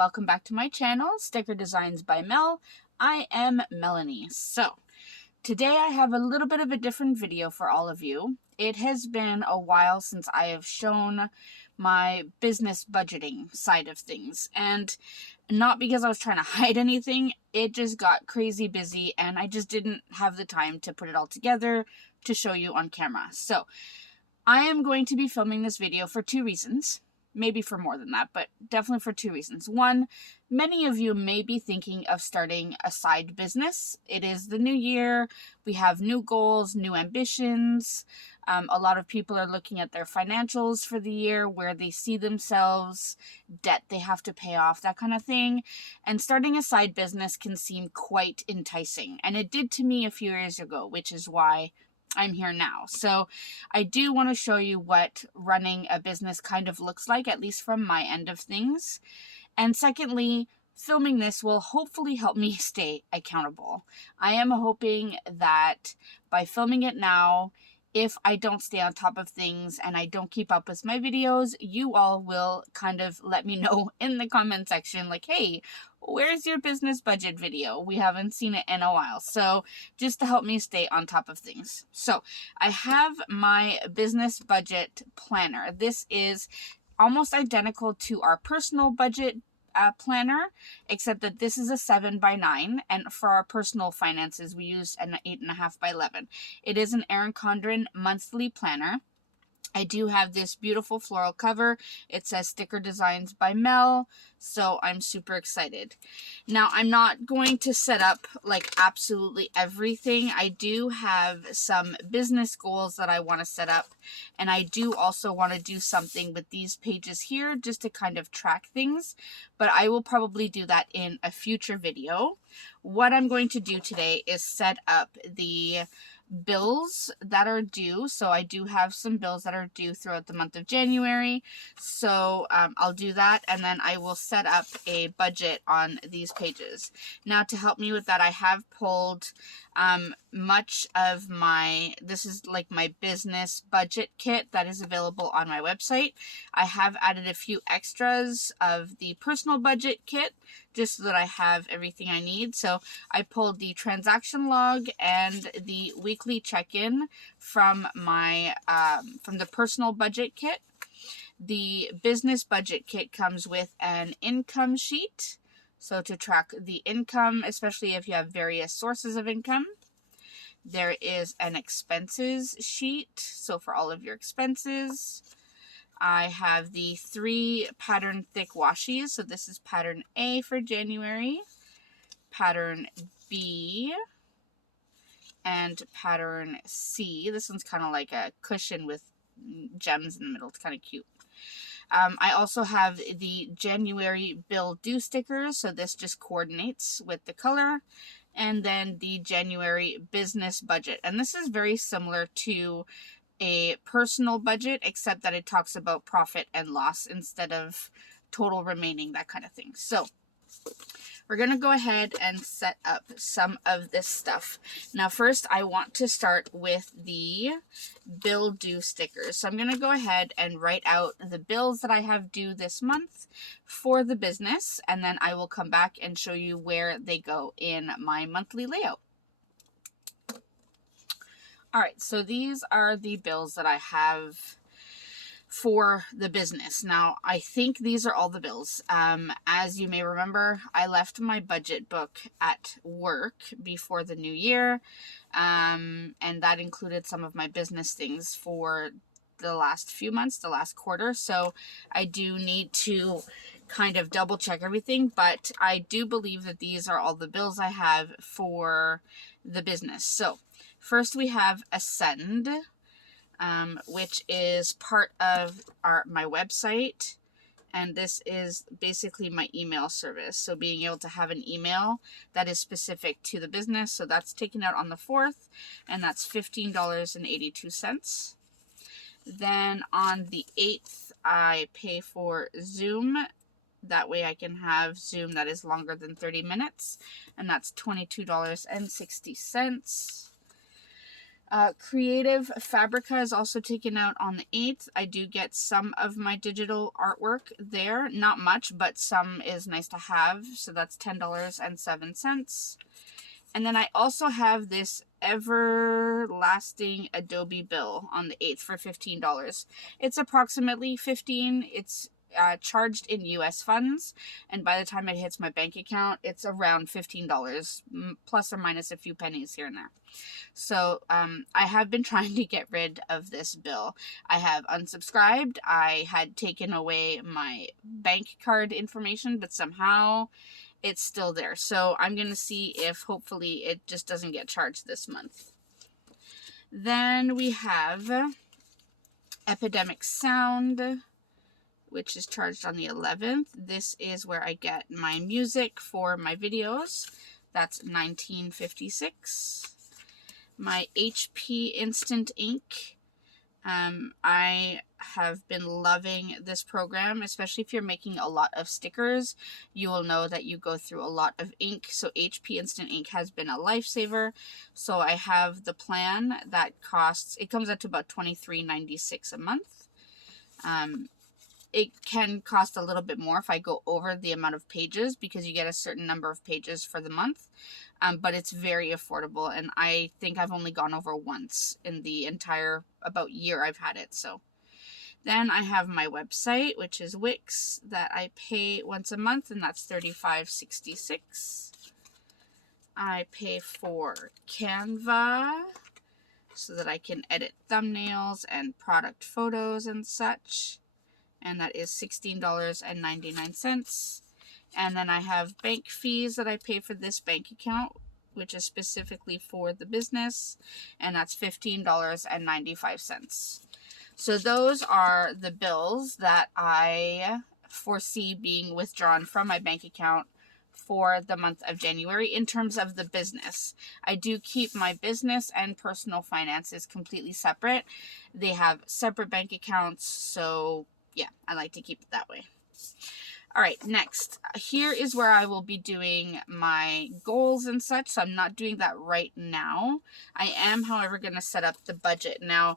welcome back to my channel, Sticker Designs by Mel. I am Melanie. So, today I have a little bit of a different video for all of you. It has been a while since I have shown my business budgeting side of things, and not because I was trying to hide anything, it just got crazy busy and I just didn't have the time to put it all together to show you on camera. So, I am going to be filming this video for two reasons. Maybe for more than that, but definitely for two reasons. One, many of you may be thinking of starting a side business. It is the new year. We have new goals, new ambitions. A lot of people are looking at their financials for the year, where they see themselves, debt they have to pay off, that kind of thing. And starting a side business can seem quite enticing. And it did to me a few years ago, which is why I'm here now. So I do want to show you what running a business kind of looks like, at least from my end of things. And secondly, filming this will hopefully help me stay accountable. I am hoping that by filming it now, if I don't stay on top of things and I don't keep up with my videos, you all will kind of let me know in the comment section, like, hey, where's your business budget video? We haven't seen it in a while. So just to help me stay on top of things. So I have my business budget planner. This is almost identical to our personal budget planner, except that this is a 7x9, and for our personal finances we use an 8.5x11. It is an Erin Condren monthly planner. I do have this beautiful floral cover. It says Sticker Designs by Mel, so I'm super excited. Now, I'm not going to set up like absolutely everything. I do have some business goals that I want to set up, and I do also want to do something with these pages here just to kind of track things, but I will probably do that in a future video. What I'm going to do today is set up the bills that are due. So I do have some bills that are due throughout the month of January. So I'll do that, and then I will set up a budget on these pages. Now, to help me with that, I have pulled much of this is like my business budget kit that is available on my website. I have added a few extras of the personal budget kit just so that I have everything I need. So I pulled the transaction log and the weekly check-in from my from the personal budget kit. The business budget kit comes with an income sheet, so to track the income, especially if you have various sources of income. There is an expenses sheet, so for all of your expenses. I have the 3 pattern thick washies. So this is pattern A for January, pattern B, and pattern C. This one's kind of like a cushion with gems in the middle. It's kind of cute. I also have the January bill due stickers. So this just coordinates with the color. And then the January business budget. And this is very similar to a personal budget, except that it talks about profit and loss instead of total remaining, that kind of thing. So we're going to go ahead and set up some of this stuff. Now, first, I want to start with the bill due stickers. So I'm going to go ahead and write out the bills that I have due this month for the business, and then I will come back and show you where they go in my monthly layout. All right, so these are the bills that I have for the business. Now, I think these are all the bills. As you may remember, I left my budget book at work before the new year, and that included some of my business things for the last few months, the last quarter. So I do need to kind of double check everything, but I do believe that these are all the bills I have for the business. So first we have Ascend, which is part of my website, and this is basically my email service. So being able to have an email that is specific to the business. So that's taken out on the 4th, and that's $15.82. Then on the 8th, I pay for Zoom. That way I can have Zoom that is longer than 30 minutes, and that's $22.60. Creative Fabrica is also taken out on the 8th. I do get some of my digital artwork there. Not much, but some is nice to have. So that's $10.07. And then I also have this everlasting Adobe bill on the 8th for $15. It's approximately $15. It's charged in US funds, and by the time it hits my bank account, it's around $15, plus or minus a few pennies here and there. So I have been trying to get rid of this bill. I have unsubscribed. I had taken away my bank card information, but somehow it's still there. So I'm going to see if hopefully it just doesn't get charged this month. Then we have Epidemic Sound, which is charged on the 11th. This is where I get my music for my videos. That's $19.56. My HP Instant Ink. I have been loving this program, especially if you're making a lot of stickers. You will know that you go through a lot of ink, so HP Instant Ink has been a lifesaver. So I have the plan that comes out to about $23.96 a month. It can cost a little bit more if I go over the amount of pages, because you get a certain number of pages for the month. But it's very affordable, and I think I've only gone over once in the entire about year I've had it. So then I have my website, which is Wix, that I pay once a month, and that's $35.66. I pay for Canva so that I can edit thumbnails and product photos and such, and that is $16.99. And then I have bank fees that I pay for this bank account, which is specifically for the business, and that's $15.95. So those are the bills that I foresee being withdrawn from my bank account for the month of January in terms of the business. I do keep my business and personal finances completely separate. They have separate bank accounts, so yeah, I like to keep it that way. All right, next, here is where I will be doing my goals and such, so I'm not doing that right now. I am, however, going to set up the budget. Now,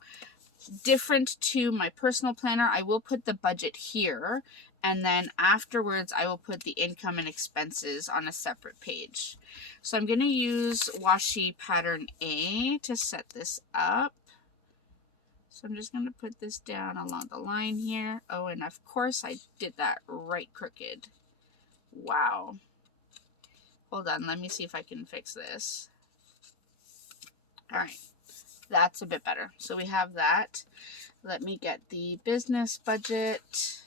different to my personal planner, I will put the budget here, and then afterwards I will put the income and expenses on a separate page. So I'm going to use washi pattern A to set this up. So I'm just going to put this down along the line here. Oh, and of course I did that right crooked. Wow. Hold on, let me see if I can fix this. All right, that's a bit better. So we have that. Let me get the business budget.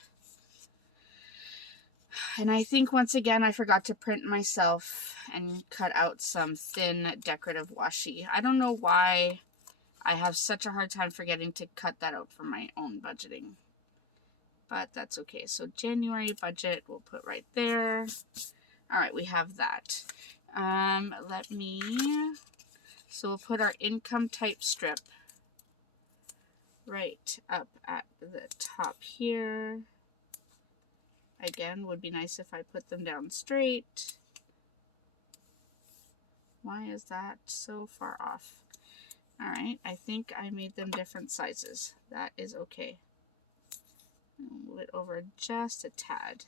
And I think once again I forgot to print myself and cut out some thin decorative washi. I don't know why I have such a hard time forgetting to cut that out for my own budgeting. But that's okay. So January budget we'll put right there. All right, we have that. So we'll put our income type strip right up at the top here. Again, would be nice if I put them down straight. Why is that so far off? All right, I think I made them different sizes. That is okay. I'll move it over just a tad.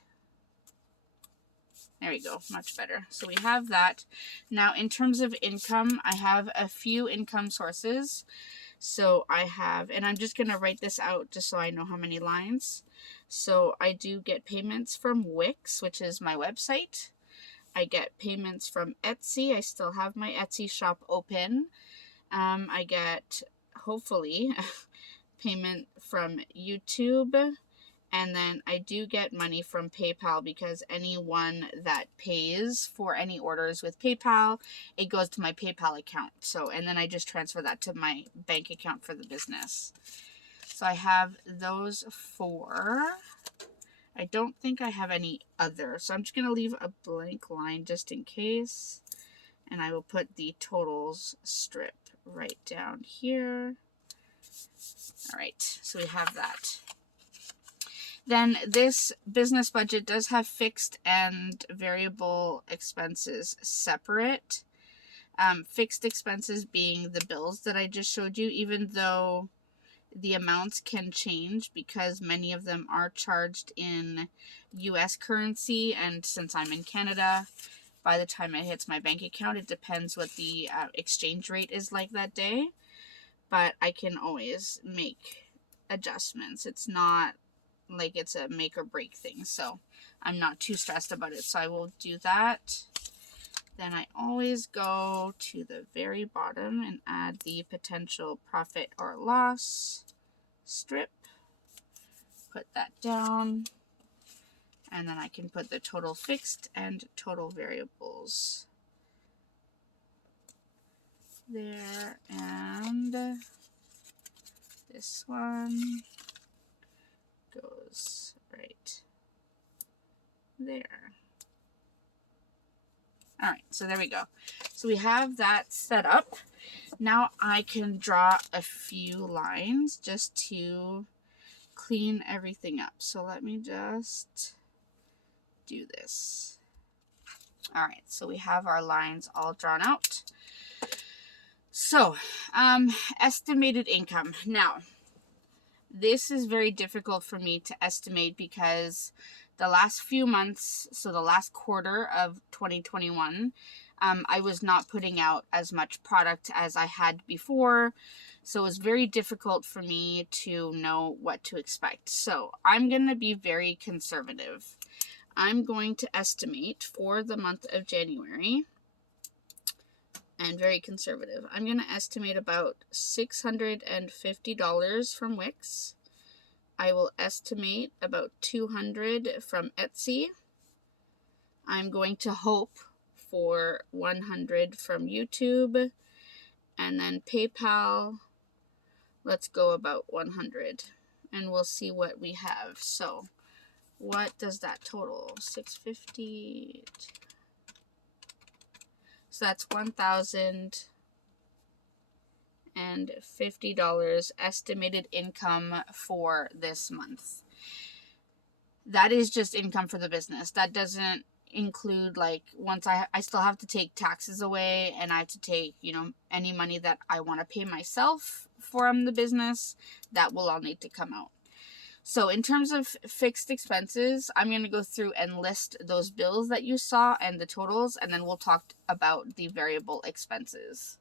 There we go, much better. So we have that. Now, in terms of income, I have a few income sources. So I have, and I'm just going to write this out just so I know how many lines. So I do get payments from Wix, which is my website. I get payments from Etsy. I still have my Etsy shop open. I get, hopefully, payment from YouTube, and then I do get money from PayPal, because anyone that pays for any orders with PayPal, it goes to my PayPal account. So, and then I just transfer that to my bank account for the business. So I have those four. I don't think I have any other, so I'm just going to leave a blank line just in case, and I will put the totals strip right down here. All right, so we have that. Then this business budget does have fixed and variable expenses separate. Fixed expenses being the bills that I just showed you, even though the amounts can change because many of them are charged in US currency, and since I'm in Canada, by the time it hits my bank account, it depends what the exchange rate is like that day, but I can always make adjustments. It's not like it's a make or break thing, so I'm not too stressed about it. So I will do that. Then I always go to the very bottom and add the potential profit or loss strip. Put that down. And then I can put the total fixed and total variables there. And this one goes right there. Alright, so there we go. So we have that set up. Now I can draw a few lines just to clean everything up. So let me just do this. Alright, so we have our lines all drawn out. So, estimated income. Now, this is very difficult for me to estimate because the last few months, so the last quarter of 2021, I was not putting out as much product as I had before. So it was very difficult for me to know what to expect. So I'm going to be very conservative. I'm going to estimate for the month of January, and very conservative, I'm going to estimate about $650 from Wix. I will estimate about $200 from Etsy. I'm going to hope for $100 from YouTube. And then PayPal, let's go about $100. And we'll see what we have. So what does that total? $650. So that's $1,050 estimated income for this month. That is just income for the business. That doesn't include, like, once I still have to take taxes away, and I have to take, any money that I want to pay myself from the business. That will all need to come out. So in terms of fixed expenses, I'm going to go through and list those bills that you saw and the totals, and then we'll talk about the variable expenses.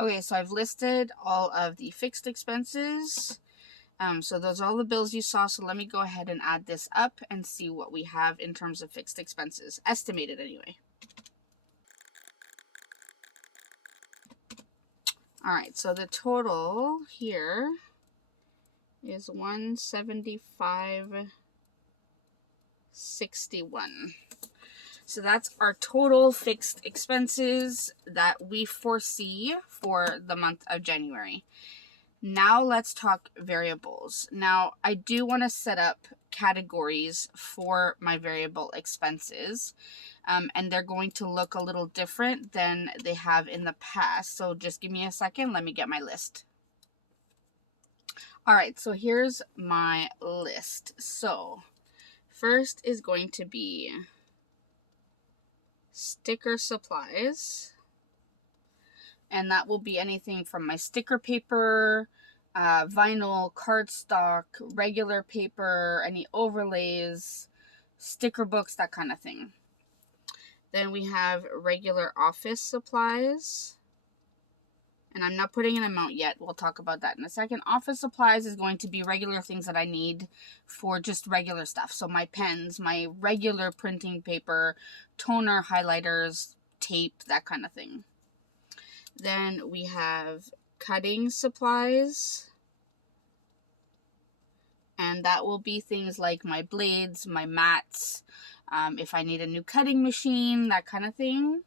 Okay, so I've listed all of the fixed expenses. So those are all the bills you saw. So let me go ahead and add this up and see what we have in terms of fixed expenses. Estimated anyway. Alright, so the total here is $175.61. So that's our total fixed expenses that we foresee for the month of January. Now let's talk variables. Now I do want to set up categories for my variable expenses, and they're going to look a little different than they have in the past. So just give me a second. Let me get my list. All right, so here's my list. So first is going to be sticker supplies, and that will be anything from my sticker paper, vinyl, cardstock, regular paper, any overlays, sticker books, that kind of thing. Then we have regular office supplies, and I'm not putting an amount yet. We'll talk about that in a second. Office supplies is going to be regular things that I need for just regular stuff. So my pens, my regular printing paper, toner, highlighters, tape, that kind of thing. Then we have cutting supplies, and that will be things like my blades, my mats, if I need a new cutting machine, that kind of thing.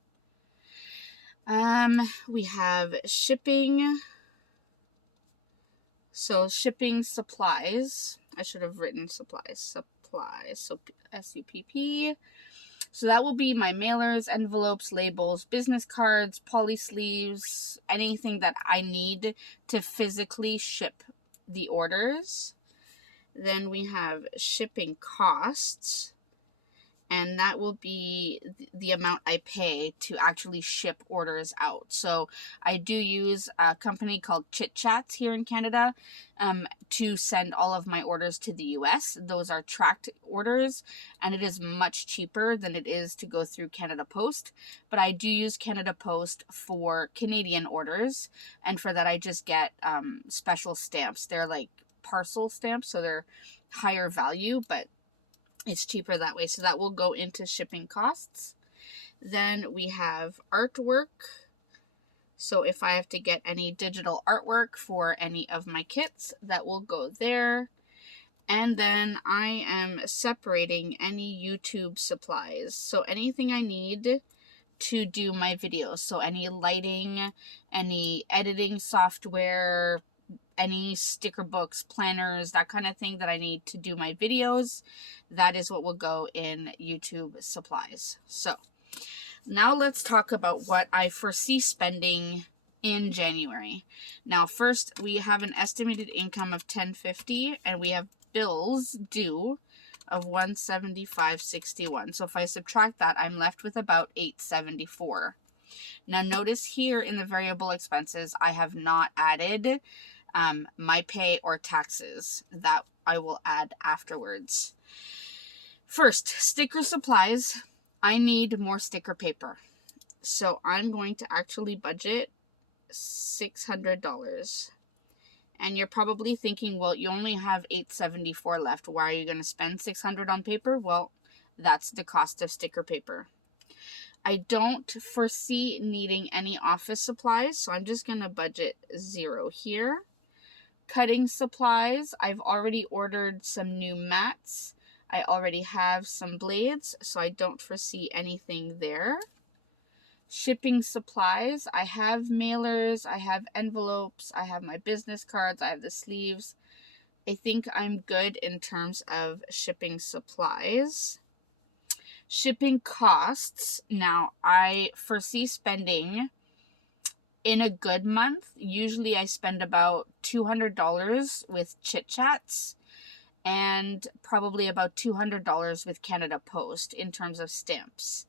We have shipping. So shipping supplies. I should have written supplies. So SUPP. So that will be my mailers, envelopes, labels, business cards, poly sleeves, anything that I need to physically ship the orders. Then we have shipping costs, and that will be the amount I pay to actually ship orders out. So I do use a company called Chit Chats here in Canada to send all of my orders to the US. Those are tracked orders, and it is much cheaper than it is to go through Canada Post. But I do use Canada Post for Canadian orders, and for that I just get special stamps. They're like parcel stamps, so they're higher value, but it's cheaper that way. So that will go into shipping costs. Then we have artwork. So if I have to get any digital artwork for any of my kits, that will go there. And then I am separating any YouTube supplies. So anything I need to do my videos. So any lighting, any editing software, any sticker books, planners, that kind of thing that I need to do my videos, that is what will go in YouTube supplies. So now let's talk about what I foresee spending in January. Now first, we have an estimated income of $10.50, and we have bills due of $175.61. So if I subtract that, I'm left with about $8.74. Now notice here in the variable expenses, I have not added my pay or taxes. That I will add afterwards. First, sticker supplies. I need more sticker paper. So I'm going to actually budget $600. And you're probably thinking, well, you only have $874 left. Why are you going to spend $600 on paper? Well, that's the cost of sticker paper. I don't foresee needing any office supplies, so I'm just going to budget $0 here. Cutting supplies, I've already ordered some new mats. I already have some blades, so I don't foresee anything there. Shipping supplies, I have mailers, I have envelopes, I have my business cards, I have the sleeves. I think I'm good in terms of shipping supplies. Shipping costs, now I foresee spending, in a good month, usually I spend about $200 with Chit Chats and probably about $200 with Canada Post in terms of stamps.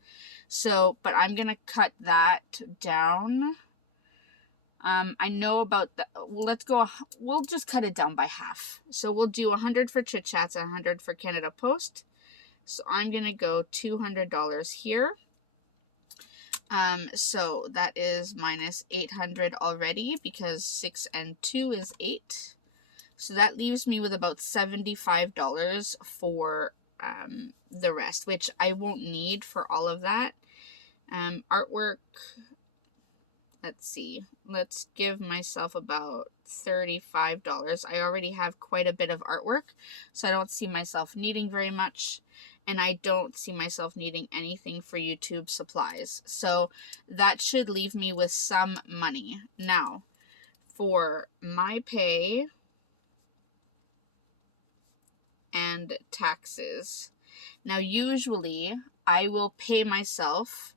So, but I'm going to cut that down. I know about the, we'll just cut it down by half. So we'll do 100 for Chit Chats and 100 for Canada Post. So I'm going to go $200 here. So that is minus 800 already, because 6 and 2 is 8. So that leaves me with about $75 for the rest, which I won't need for all of that. Artwork, let's see, let's give myself about $35. I already have quite a bit of artwork, so I don't see myself needing very much. And I don't see myself needing anything for YouTube supplies. So that should leave me with some money. Now, for my pay and taxes. Now, usually I will pay myself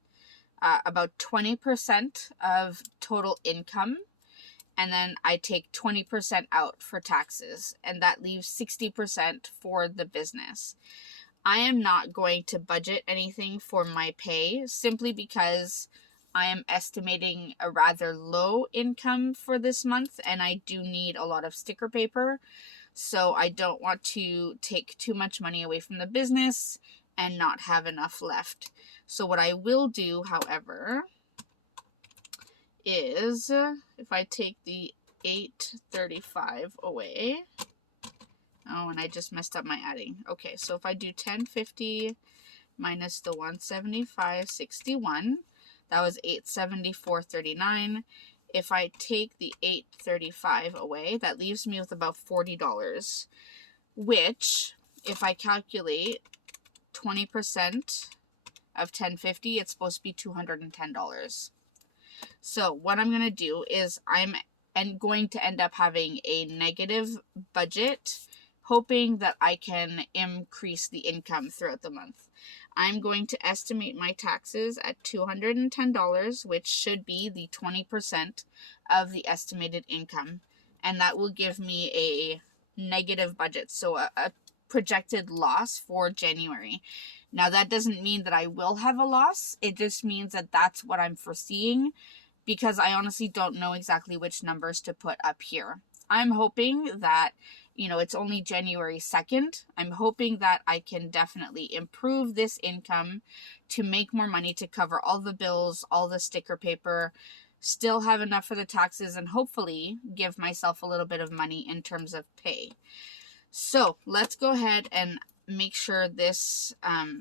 about 20% of total income, and then I take 20% out for taxes, and that leaves 60% for the business. I am not going to budget anything for my pay simply because I am estimating a rather low income for this month, and I do need a lot of sticker paper. So I don't want to take too much money away from the business and not have enough left. So what I will do, however, is if I take the $835 away, oh, and I just messed up my adding. Okay, so if I do $10.50 minus the $175.61, that was $874.39. If I take the $835 away, that leaves me with about $40, which, if I calculate 20% of $10.50, it's supposed to be $210. So what I'm going to do is I'm going to end up having a negative budget, hoping that I can increase the income throughout the month. I'm going to estimate my taxes at $210, which should be the 20% of the estimated income. And that will give me a negative budget, so a projected loss for January. Now, that doesn't mean that I will have a loss. It just means that that's what I'm foreseeing, because I honestly don't know exactly which numbers to put up here. I'm hoping that, it's only January 2nd. I'm hoping that I can definitely improve this income to make more money to cover all the bills, all the sticker paper, still have enough for the taxes, and hopefully give myself a little bit of money in terms of pay. So let's go ahead and make sure this,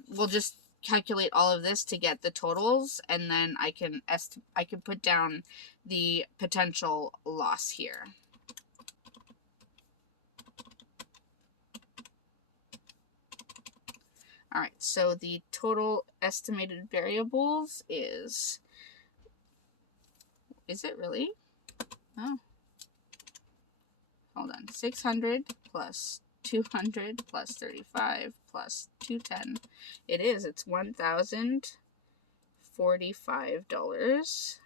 we'll just calculate all of this to get the totals, and then I can put down the potential loss here. All right, so the total estimated variables is it really? Oh, hold on, 600 plus 200 plus 35 plus 210. It's $1,045.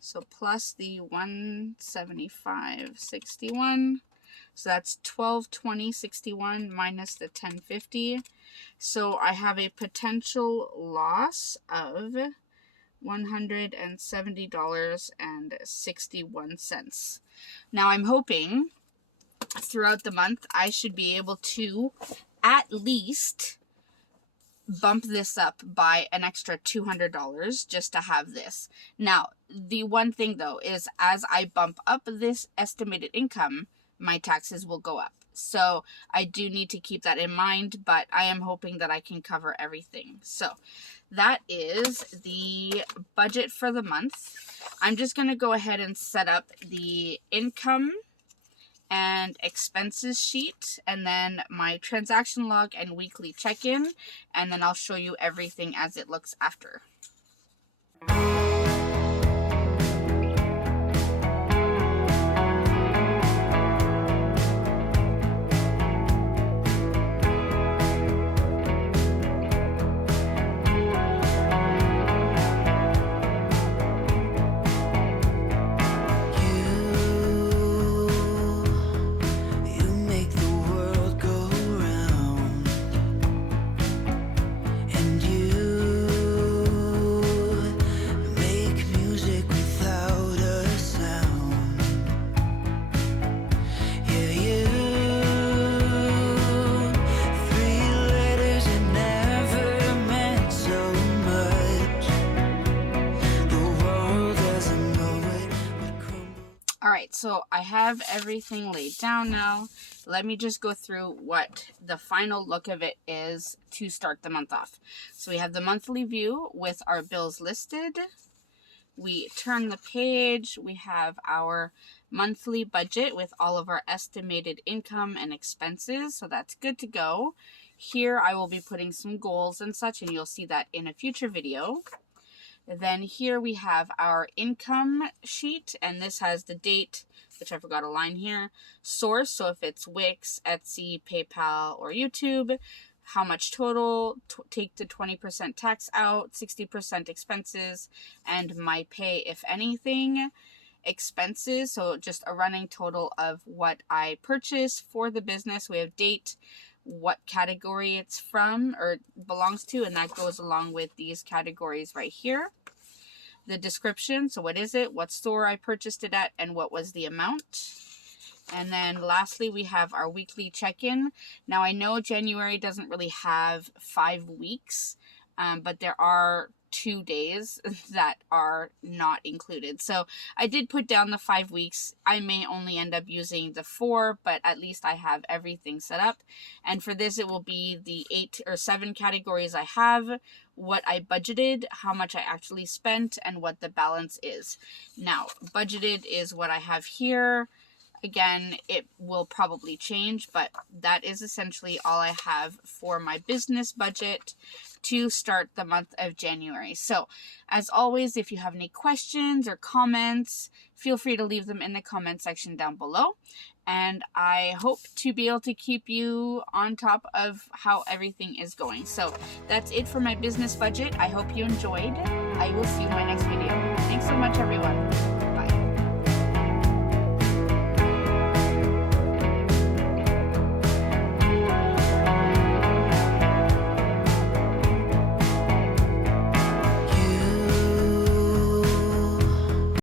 So plus the 175.61. So that's $1,220.61 minus the 1050. So I have a potential loss of $170.61. Now I'm hoping throughout the month I should be able to at least bump this up by an extra $200 just to have this. Now, the one thing though is, as I bump up this estimated income, my taxes will go up. So I do need to keep that in mind, but I am hoping that I can cover everything. So that is the budget for the month. I'm just going to go ahead and set up the income and expenses sheet, and then my transaction log and weekly check-in, and then I'll show you everything as it looks after. Alright, so I have everything laid down now. Let me just go through what the final look of it is to start the month off. So we have the monthly view with our bills listed. We turn the page. We have our monthly budget with all of our estimated income and expenses. So that's good to go. Here I will be putting some goals and such, and you'll see that in a future video. Then here we have our income sheet, and this has the date, which I forgot a line here, source, so if it's Wix, Etsy, PayPal, or YouTube, how much total, take the 20% tax out, 60% expenses, and my pay, if anything, expenses, so just a running total of what I purchased for the business. We have date, what category it's from or belongs to, and that goes along with these categories right here. The description, so what is it, what store I purchased it at, and what was the amount. And then lastly, we have our weekly check-in. Now I know January doesn't really have 5 weeks, but there are 2 days that are not included. So I did put down the 5 weeks. I may only end up using the 4, but at least I have everything set up. And for this, it will be the 8 or 7 categories I have, what I budgeted, how much I actually spent, and what the balance is. Now, budgeted is what I have here. Again, it will probably change, but that is essentially all I have for my business budget to start the month of January. So, as always, if you have any questions or comments, feel free to leave them in the comment section down below. And I hope to be able to keep you on top of how everything is going. So, that's it for my business budget. I hope you enjoyed. I will see you in my next video. Thanks so much, everyone.